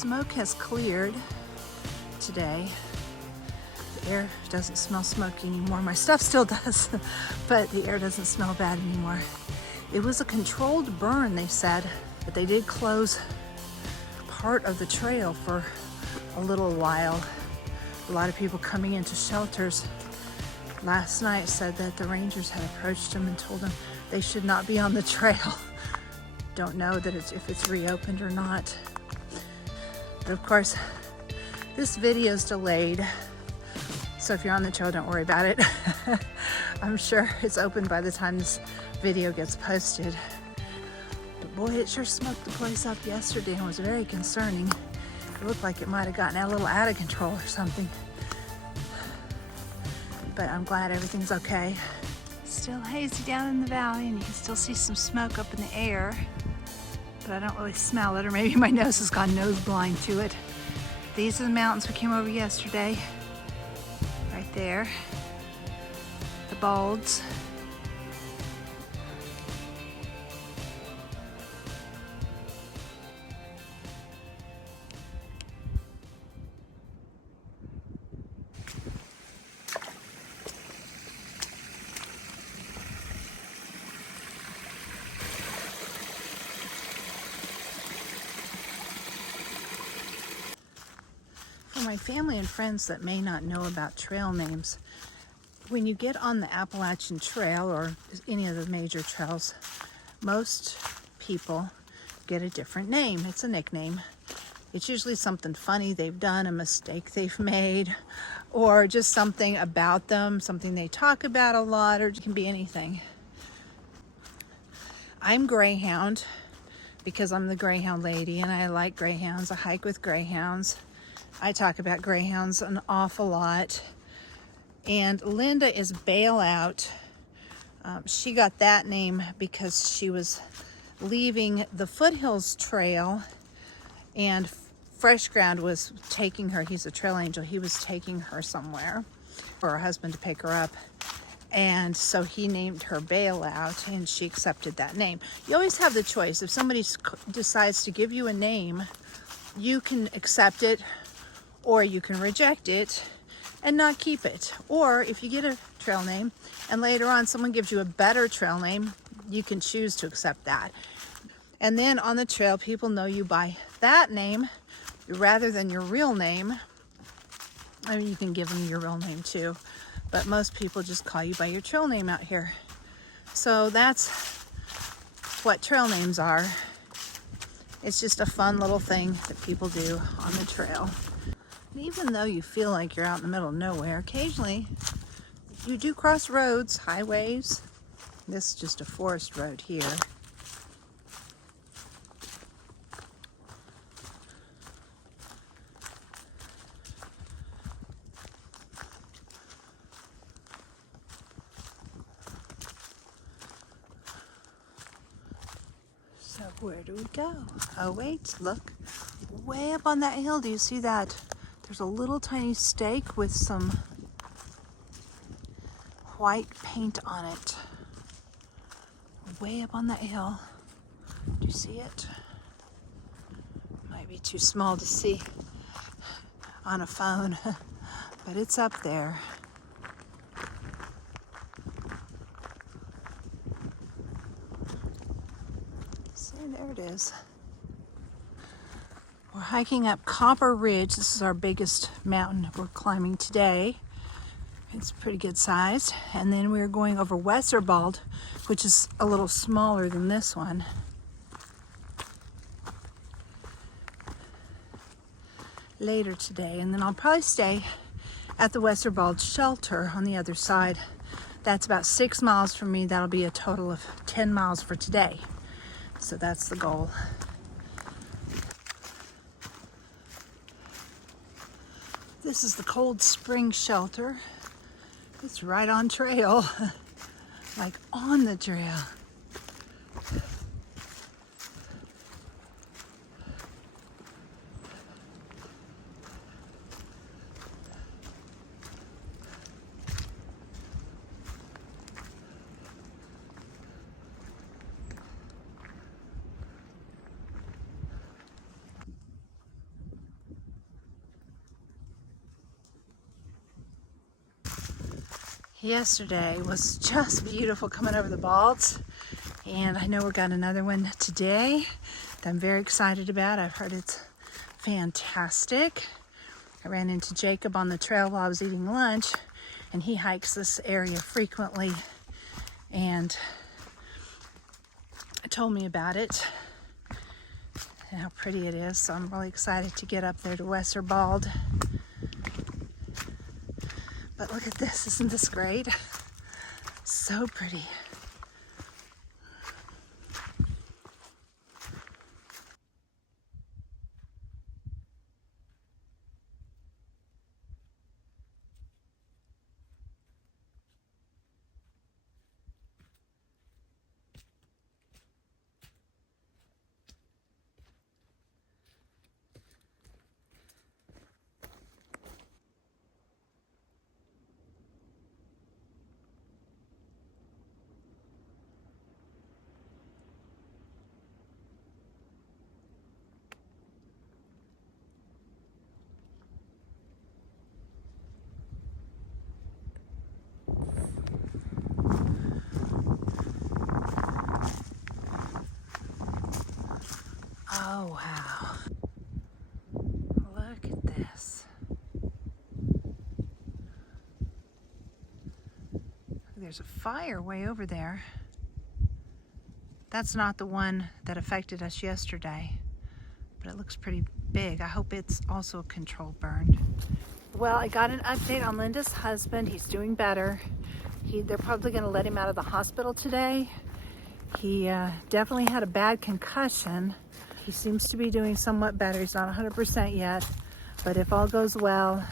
smoke has cleared today. The air doesn't smell smoky anymore. My stuff still does, but the air doesn't smell bad anymore. It was a controlled burn, they said, but they did close part of the trail for a little while. A lot of people coming into shelters last night said that the rangers had approached them and told them they should not be on the trail. Don't know that if it's reopened or not. But of course, this video is delayed, so if you're on the trail, don't worry about it. I'm sure it's open by the time this video gets posted. But boy, it sure smoked the place up yesterday and was very concerning. It looked like it might have gotten a little out of control or something. But I'm glad everything's okay. Still hazy down in the valley, and you can still see some smoke up in the air, but I don't really smell it, or maybe my nose has gone nose blind to it. These are the mountains we came over yesterday. Right there. The Balds. For my family and friends that may not know about trail names, when you get on the Appalachian Trail or any of the major trails, most people get a different name. It's a nickname. It's usually something funny they've done, a mistake they've made, or just something about them, something they talk about a lot, or it can be anything. I'm Greyhound because I'm the Greyhound lady and I like greyhounds. I hike with greyhounds. I talk about greyhounds an awful lot. And Linda is Bailout. She got that name because she was leaving the Foothills Trail and Fresh Ground was taking her. He's a trail angel. He was taking her somewhere for her husband to pick her up. And so he named her Bailout, and she accepted that name. You always have the choice. If somebody decides to give you a name, you can accept it or you can reject it and not keep it. Or if you get a trail name and later on someone gives you a better trail name, you can choose to accept that. And then on the trail, people know you by that name rather than your real name. I mean, you can give them your real name too, but most people just call you by your trail name out here. So that's what trail names are. It's just a fun little thing that people do on the trail. And even though you feel like you're out in the middle of nowhere, occasionally you do cross roads, highways. This is just a forest road here. So where do we go? Oh wait, look. Way up on that hill, do you see that? There's a little tiny stake with some white paint on it. Way up on that hill. Do you see it? Might be too small to see on a phone, but it's up there. See, there it is. We're hiking up Copper Ridge. This is our biggest mountain we're climbing today. It's pretty good sized. And then we're going over Wesser Bald, which is a little smaller than this one. Later today. And then I'll probably stay at the Wesser Bald shelter on the other side. That's about 6 miles from me. That'll be a total of 10 miles for today. So that's the goal. This is the Cold Spring Shelter. It's right on trail, like on the trail. Yesterday was just beautiful coming over the Balds, and I know we got another one today that I'm very excited about. I've heard it's fantastic. I ran into Jacob on the trail while I was eating lunch, and he hikes this area frequently and told me about it and how pretty it is. So I'm really excited to get up there to Wesser Bald. But look at this, isn't this great? So pretty. Oh, wow. Look at this. There's a fire way over there. That's not the one that affected us yesterday, but it looks pretty big. I hope it's also a controlled burn. Well, I got an update on Linda's husband. He's doing better. They're probably going to let him out of the hospital today. He definitely had a bad concussion. He seems to be doing somewhat better. He's not 100% yet, but if all goes well,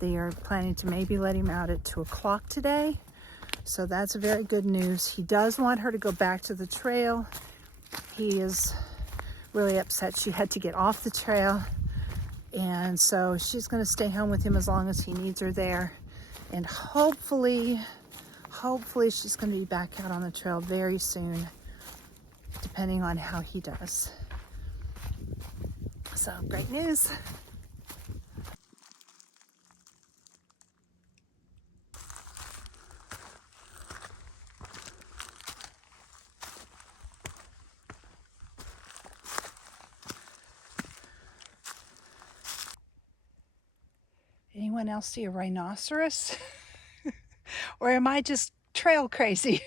they are planning to maybe let him out at 2 o'clock today. So that's very good news. He does want her to go back to the trail. He is really upset she had to get off the trail. And so she's going to stay home with him as long as he needs her there. And hopefully she's going to be back out on the trail very soon, depending on how he does. So great news. Anyone else see a rhinoceros? Or am I just trail crazy?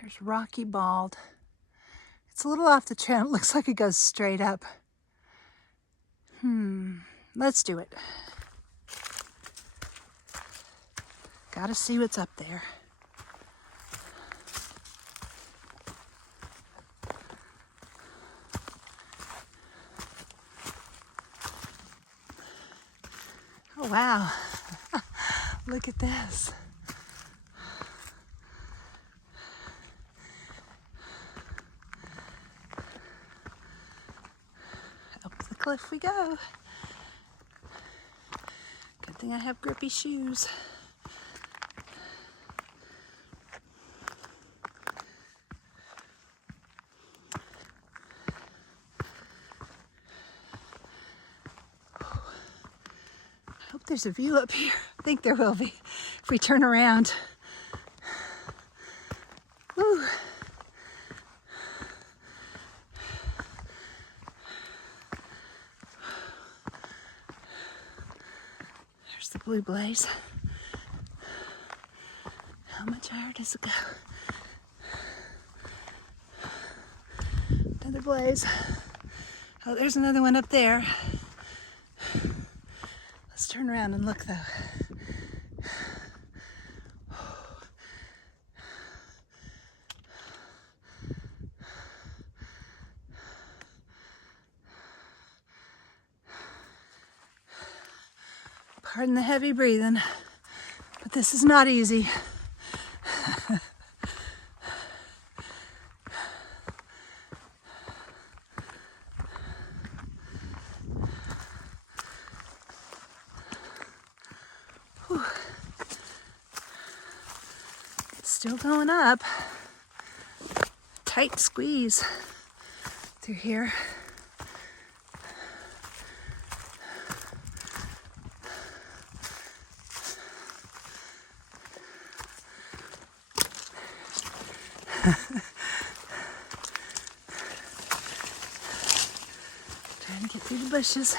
There's Rocky Bald. It's a little off the trail. It looks like it goes straight up. Let's do it. Gotta see what's up there. Oh, wow. Look at this. Up the cliff we go. Good thing I have grippy shoes. I hope there's a view up here. I think there will be if we turn around. Woo. There's the blue blaze. How much higher does it go? Another blaze. Oh, there's another one up there. Let's turn around and look though. Pardon the heavy breathing, but this is not easy. Still going up. Tight squeeze through here. Trying to get through the bushes.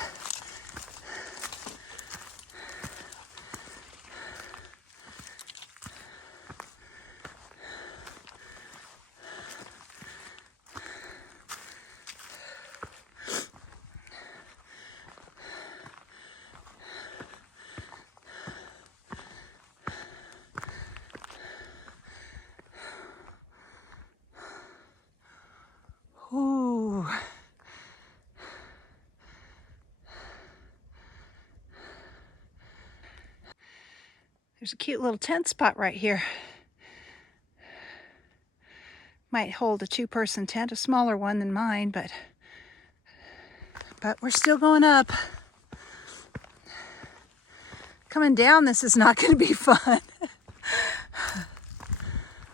Ooh. There's a cute little tent spot right here. Might hold a two-person tent, a smaller one than mine, but we're still going up. Coming down, this is not going to be fun. I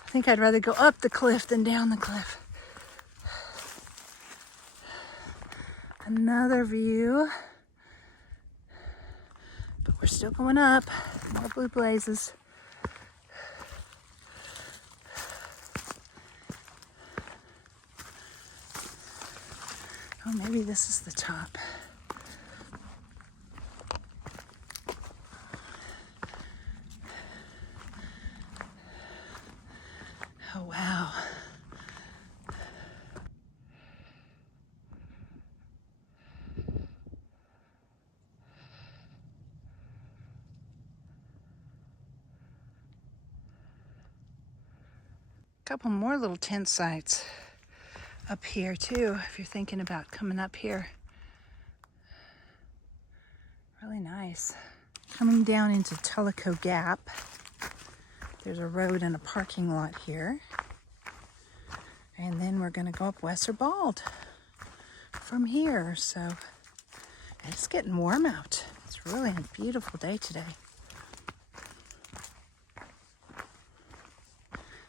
think I'd rather go up the cliff than down the cliff. Another view. But we're still going up. More blue blazes. Oh, maybe this is the top. Oh, wow. Couple more little tent sites up here too, if you're thinking about coming up here. Really nice. Coming down into Tellico Gap. There's a road and a parking lot here. And then we're gonna go up Wesser Bald from here. So it's getting warm out. It's really a beautiful day today.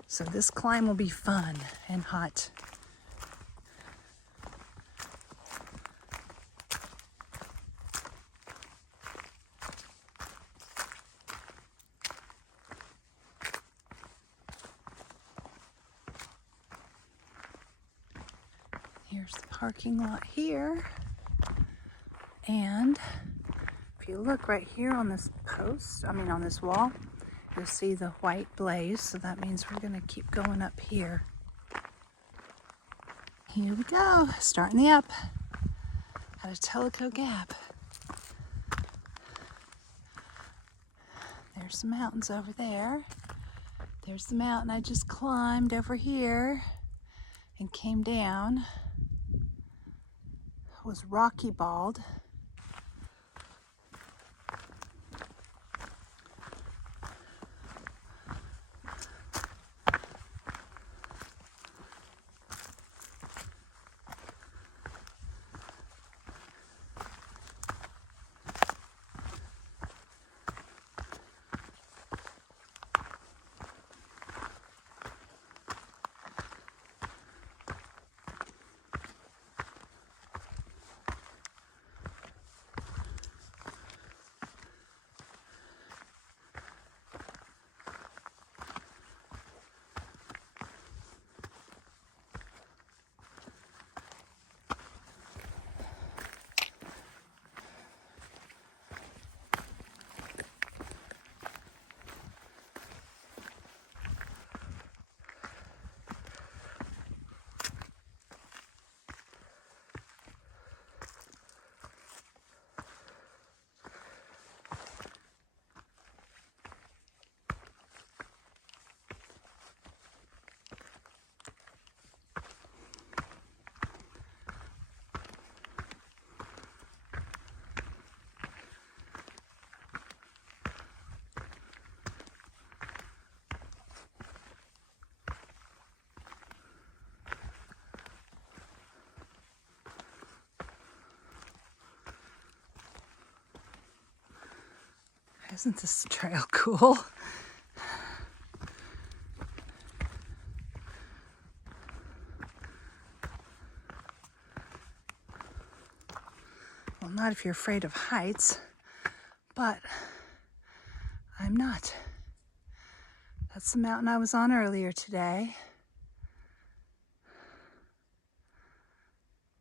So this climb will be fun and hot. Here's the parking lot here. And if you look right here on this post, on this wall, you'll see the white blaze, so that means we're gonna keep going up here. Here we go, starting the up out of Tellico Gap. There's some mountains over there. There's the mountain I just climbed over here and came down. It was Rocky Bald. Isn't this trail cool? not if you're afraid of heights, but I'm not. That's the mountain I was on earlier today.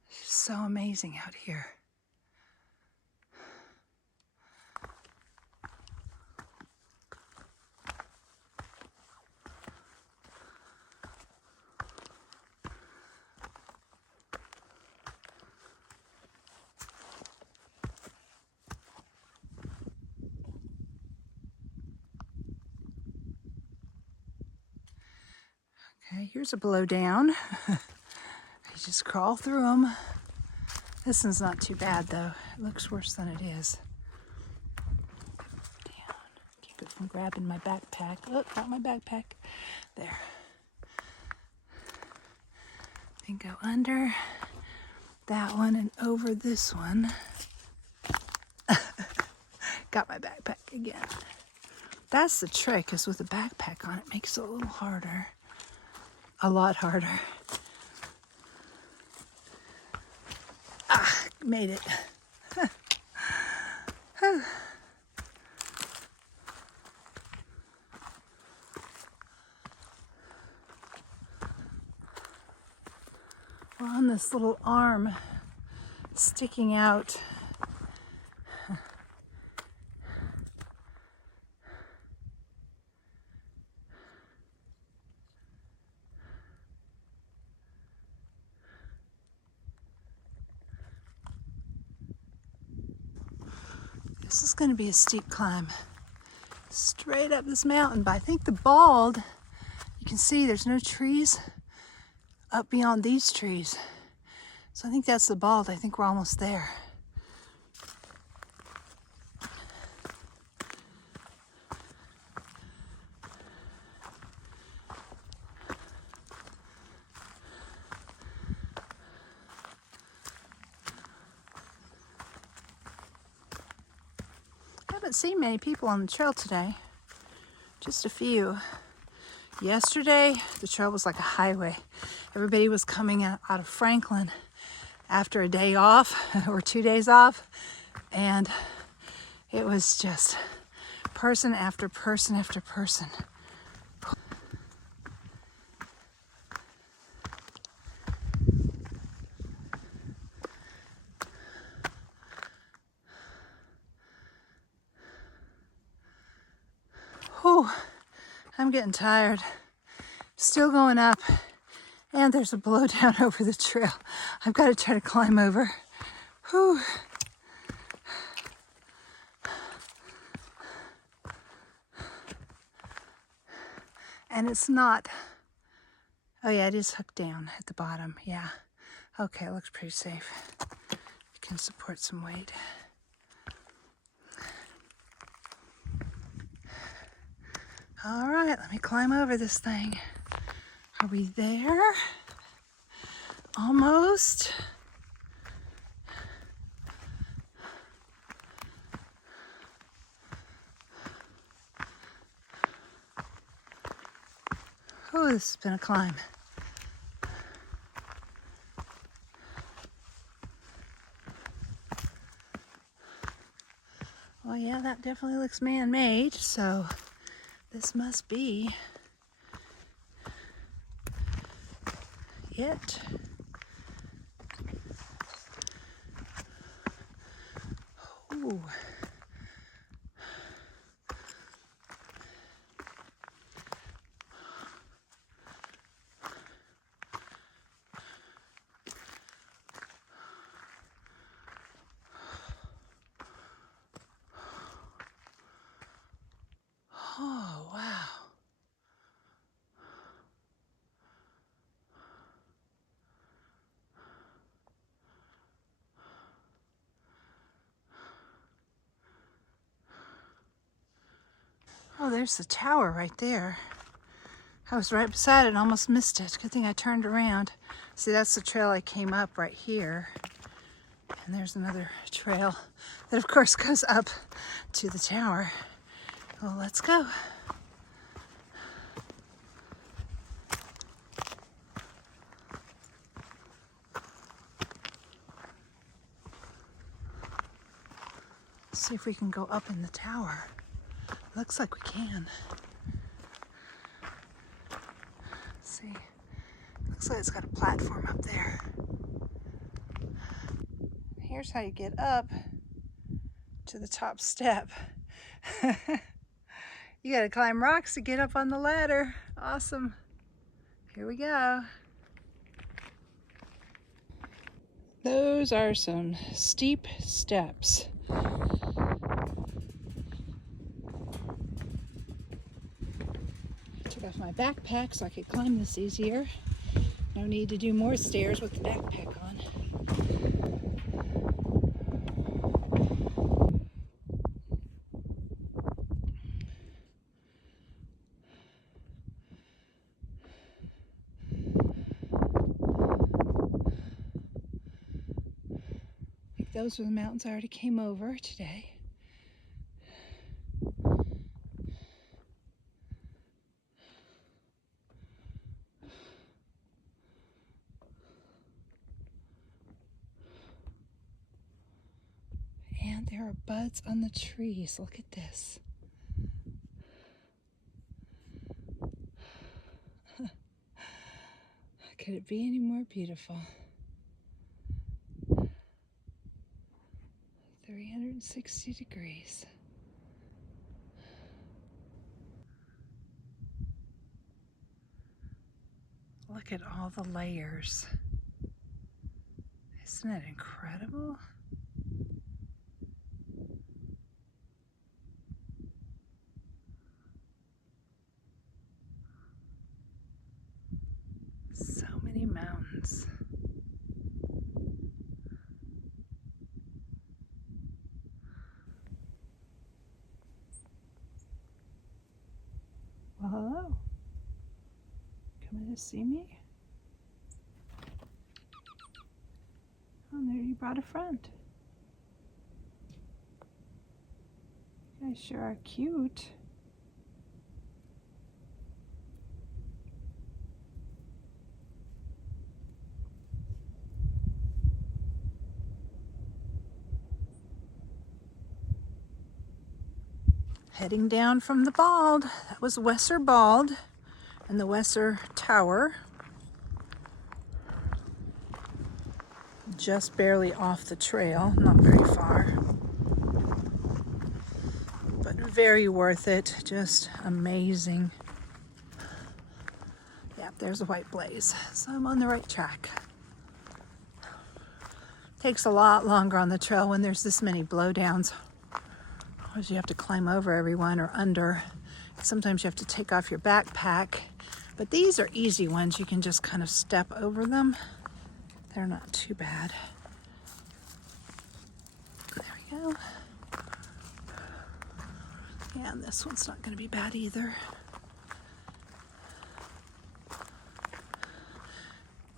It's so amazing out here. Okay, here's a blow down. You just crawl through them. This one's not too bad though. It looks worse than it is. Down. Keep it from grabbing my backpack. Oh, got my backpack. There. And go under that one and over this one. Got my backpack again. That's the trick, is with a backpack on, it makes it a little harder. A lot harder. Ah, made it. We're on this little arm sticking out. This is going to be a steep climb straight up this mountain, but I think the Bald, you can see there's no trees up beyond these trees. So I think that's the Bald. I think we're almost there. I haven't seen many people on the trail today. Just a few. Yesterday, the trail was like a highway. Everybody was coming out of Franklin after a day off or 2 days off, and it was just person after person after person. Whew, I'm getting tired. Still going up, and there's a blowdown over the trail. I've got to try to climb over. Whew. And it's not, oh yeah, it is hooked down at the bottom, yeah. Okay, it looks pretty safe. It can support some weight. All right, let me climb over this thing. Are we there? Almost. Oh, this has been a climb. Well, yeah, that definitely looks man-made, so this must be it. Ooh. Oh, wow. Oh, there's the tower right there. I was right beside it and almost missed it. Good thing I turned around. See, that's the trail I came up right here. And there's another trail that, of course, goes up to the tower. Well, let's go. See if we can go up in the tower. Looks like we can. Let's see. Looks like it's got a platform up there. Here's how you get up to the top step. You gotta climb rocks to get up on the ladder. Awesome. Here we go. Those are some steep steps. Took off my backpack so I could climb this easier. No need to do more stairs with the backpack on. Those are the mountains I already came over today. And there are buds on the trees. Look at this. Could it be any more beautiful? 360 degrees. Look at all the layers. Isn't it incredible? So many mountains. Well, hello. Coming to see me? Oh, there you brought a friend. You guys sure are cute. Heading down from the Bald. That was Wesser Bald and the Wesser Tower. Just barely off the trail, not very far. But very worth it, just amazing. Yeah, there's a white blaze, so I'm on the right track. Takes a lot longer on the trail when there's this many blowdowns. Otherwise you have to climb over everyone or under. Sometimes you have to take off your backpack, but these are easy ones. You can just kind of step over them. They're not too bad. There we go. Yeah, and this one's not going to be bad either.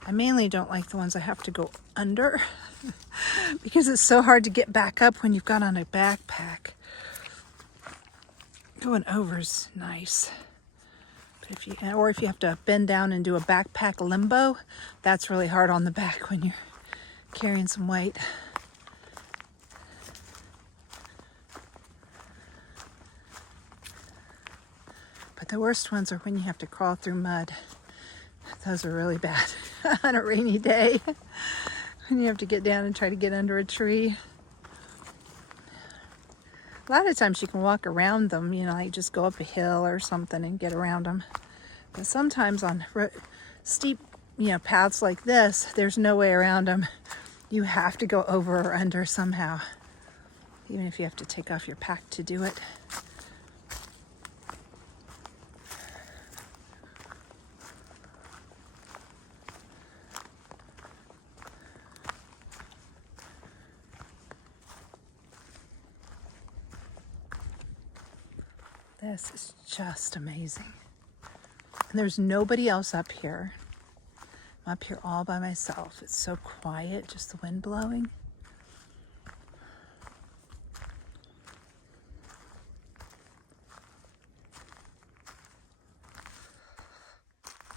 I mainly don't like the ones I have to go under because it's so hard to get back up when you've got on a backpack. Going over's nice. But if you have to bend down and do a backpack limbo, that's really hard on the back when you're carrying some weight. But the worst ones are when you have to crawl through mud. Those are really bad on a rainy day when you have to get down and try to get under a tree. A lot of times you can walk around them, you know, like just go up a hill or something and get around them. But sometimes on steep, you know, paths like this, there's no way around them. You have to go over or under somehow, even if you have to take off your pack to do it. This is just amazing. And there's nobody else up here. I'm up here all by myself. It's so quiet, just the wind blowing.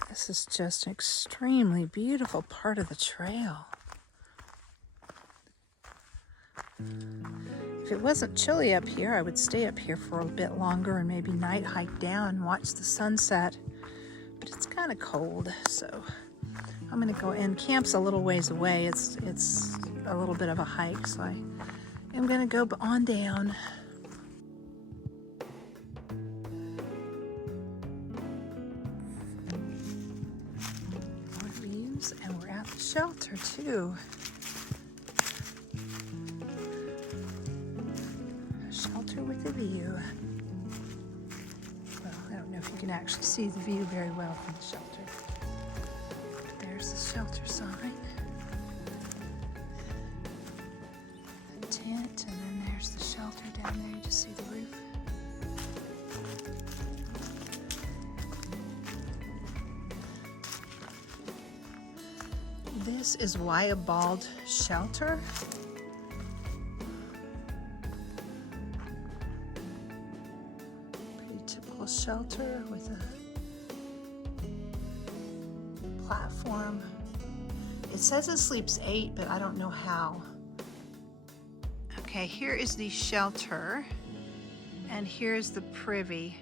This is just an extremely beautiful part of the trail. If it wasn't chilly up here, I would stay up here for a bit longer and maybe night hike down and watch the sunset. But it's kind of cold, so I'm gonna go in. Camp's a little ways away. It's a little bit of a hike, so I am gonna go on down. More views, and we're at the shelter too. Shelter with a view. Well, I don't know if you can actually see the view very well from the shelter. But there's the shelter sign. The tent, and then there's the shelter down there. You just see the roof. This is Wesser Bald shelter. Shelter with a platform. It says it sleeps 8, but I don't know how. Okay, here is the shelter, and here's the privy.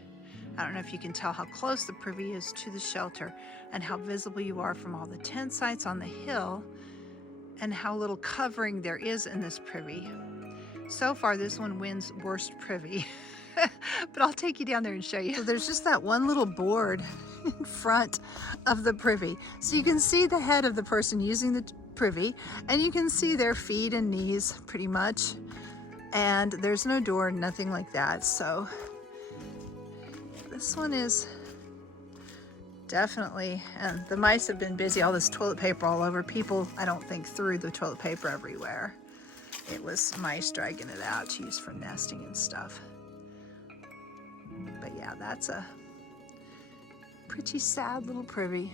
I don't know if you can tell how close the privy is to the shelter and how visible you are from all the tent sites on the hill and how little covering there is in this privy. So far, this one wins worst privy. But I'll take you down there and show you. So there's just that one little board in front of the privy. So you can see the head of the person using the privy, and you can see their feet and knees pretty much. And there's no door, nothing like that. So this one is definitely, and the mice have been busy, all this toilet paper all over. People, I don't think, threw the toilet paper everywhere. It was mice dragging it out to use for nesting and stuff. But yeah, that's a pretty sad little privy.